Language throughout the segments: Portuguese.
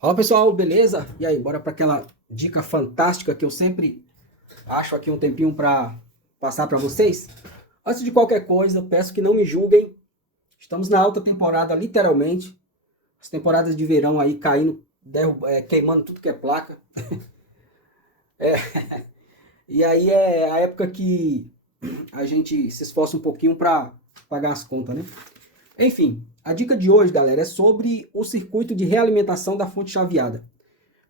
Fala pessoal, beleza? E aí, bora para aquela dica fantástica que eu sempre acho aqui um tempinho para passar para vocês? Antes de qualquer coisa, peço que não me julguem. Estamos na alta temporada, literalmente. As temporadas de verão aí caindo, queimando tudo que é placa. E aí é a época que a gente se esforça um pouquinho para pagar as contas, né? Enfim, a dica de hoje, galera, é sobre o circuito de realimentação da fonte chaveada.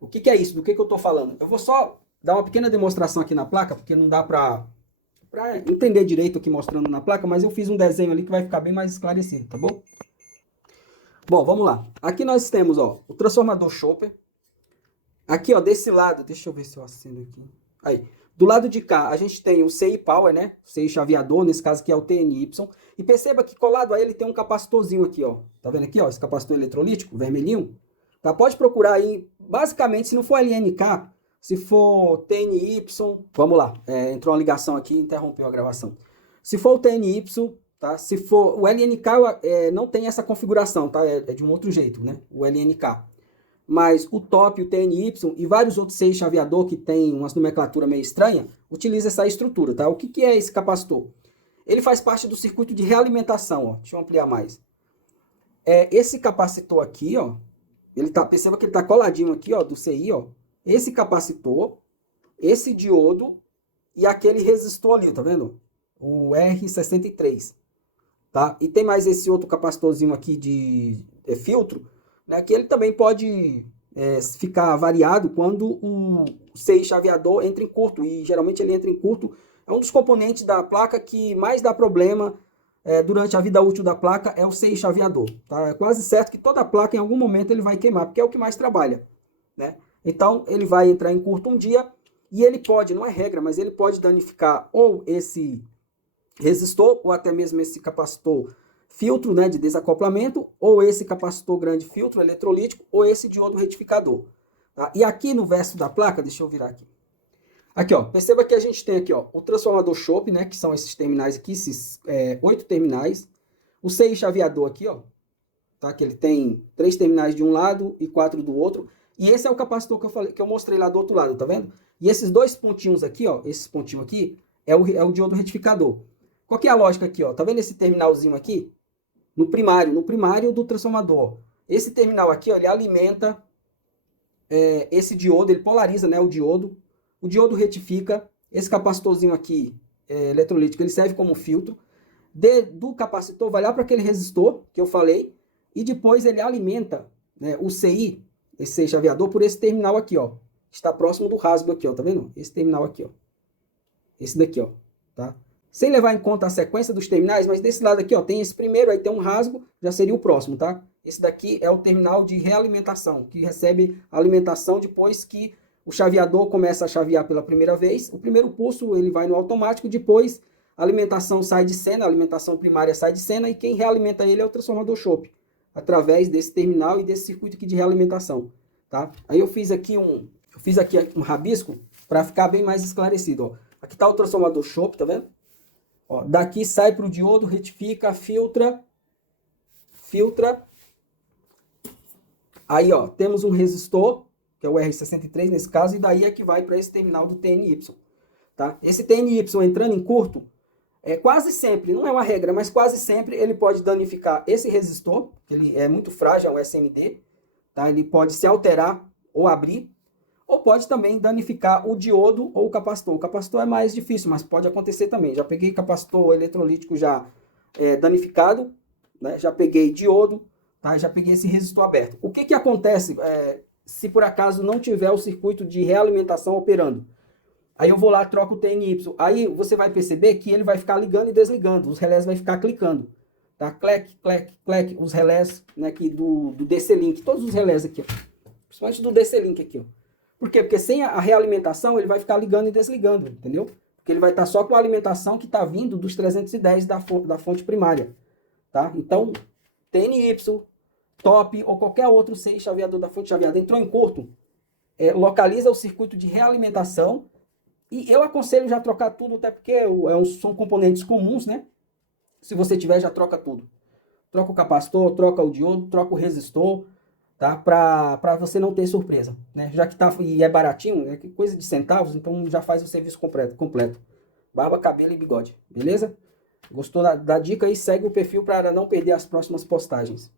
O que é isso? Do que eu estou falando? Eu vou só dar uma pequena demonstração aqui na placa, porque não dá para entender direito aqui mostrando na placa, mas eu fiz um desenho ali que vai ficar bem mais esclarecido, tá bom? Bom, vamos lá. Aqui nós temos, ó, o transformador Chopper. Aqui, ó, desse lado, deixa eu ver se eu acendo aqui. Aí, do lado de cá, a gente tem o CI Power, né? O CI chaveador, nesse caso aqui é o TNY. E perceba que colado a ele tem um capacitorzinho aqui, ó. Tá vendo aqui, ó, esse capacitor eletrolítico, vermelhinho? Tá? Pode procurar aí, basicamente, se não for LNK, se for TNY, vamos lá, entrou uma ligação aqui e interrompeu a gravação. Se for o TNY, tá? Se for o LNK, não tem essa configuração, tá? É de um outro jeito, né? O LNK. Mas o top, o TNY e vários outros seis chaveador que tem umas nomenclatura meio estranha, utiliza essa estrutura, tá? O que é esse capacitor? Ele faz parte do circuito de realimentação, ó. Deixa eu ampliar mais. Esse capacitor aqui, ó, perceba que ele tá coladinho aqui, ó, do CI, ó. Esse capacitor, esse diodo e aquele resistor ali, tá vendo? O R63, tá? E tem mais esse outro capacitorzinho aqui de filtro, né, que ele também pode ficar variado quando o CI chaveador entra em curto, e geralmente ele entra em curto, é um dos componentes da placa que mais dá problema durante a vida útil da placa, é o CI chaveador, tá? É quase certo que toda placa em algum momento ele vai queimar, porque é o que mais trabalha, né? Então ele vai entrar em curto um dia, e ele pode, não é regra, mas ele pode danificar ou esse resistor, ou até mesmo esse capacitor filtro, né, de desacoplamento, ou esse capacitor grande filtro eletrolítico, ou esse diodo retificador. Tá? E aqui no verso da placa, deixa eu virar aqui. Aqui, ó, perceba que a gente tem aqui, ó, o transformador chope, né, que são esses terminais aqui, esses 8 terminais. O CI chaveador aqui, ó, tá, que ele tem 3 terminais de um lado e 4 do outro. E esse é o capacitor que eu falei, que eu mostrei lá do outro lado, tá vendo? E esses dois pontinhos aqui, ó, esses pontinhos aqui, é o diodo retificador. Qual que é a lógica aqui, ó? Tá vendo esse terminalzinho aqui? No primário do transformador. Esse terminal aqui, ó, ele alimenta esse diodo, ele polariza, né, o diodo retifica, esse capacitorzinho aqui, eletrolítico, ele serve como filtro, do capacitor vai lá para aquele resistor que eu falei, e depois ele alimenta, né, o CI, esse CI chaveador, por esse terminal aqui, ó, está próximo do rasgo aqui, ó, tá vendo? Esse terminal aqui, ó, esse daqui, ó, tá? Sem levar em conta a sequência dos terminais, mas desse lado aqui, ó, tem esse primeiro, aí tem um rasgo, já seria o próximo, tá? Esse daqui é o terminal de realimentação, que recebe alimentação depois que o chaveador começa a chavear pela primeira vez. O primeiro pulso ele vai no automático, depois a alimentação sai de cena, a alimentação primária sai de cena, e quem realimenta ele é o transformador chope, através desse terminal e desse circuito aqui de realimentação, tá? Aí eu fiz aqui um rabisco para ficar bem mais esclarecido, ó. Aqui está o transformador chope, tá vendo? Ó, daqui sai para o diodo, retifica, filtra. Aí, ó, temos um resistor, que é o R63 nesse caso, e daí é que vai para esse terminal do TNY. Tá? Esse TNY entrando em curto, quase sempre, não é uma regra, mas quase sempre ele pode danificar esse resistor, que ele é muito frágil, é um SMD. Tá? Ele pode se alterar ou abrir, ou pode também danificar o diodo ou o capacitor. O capacitor é mais difícil, mas pode acontecer também. Já peguei capacitor eletrolítico já danificado, né? Já peguei diodo, tá? Já peguei esse resistor aberto. O que acontece se por acaso não tiver o circuito de realimentação operando? Aí eu vou lá, troco o TNY. Aí você vai perceber que ele vai ficar ligando e desligando. Os relés vai ficar clicando. Tá? Clec, clec, clec. Os relés, né, aqui do DC-Link. Todos os relés aqui, ó. Principalmente do DC-Link aqui, ó. Por quê? Porque sem a realimentação ele vai ficar ligando e desligando, entendeu? Porque ele vai estar só com a alimentação que está vindo dos 310 da fonte primária, tá? Então, TNY, top ou qualquer outro CI chaveador da fonte chaveada entrou em curto, localiza o circuito de realimentação, e eu aconselho já trocar tudo, até porque são componentes comuns, né? Se você tiver, já troca tudo. Troca o capacitor, troca o diodo, troca o resistor, tá? Para você não ter surpresa, né? Já que tá e é baratinho, é coisa de centavos, então já faz o serviço completo. Barba, cabelo e bigode, beleza? Gostou da dica aí? Segue o perfil para não perder as próximas postagens.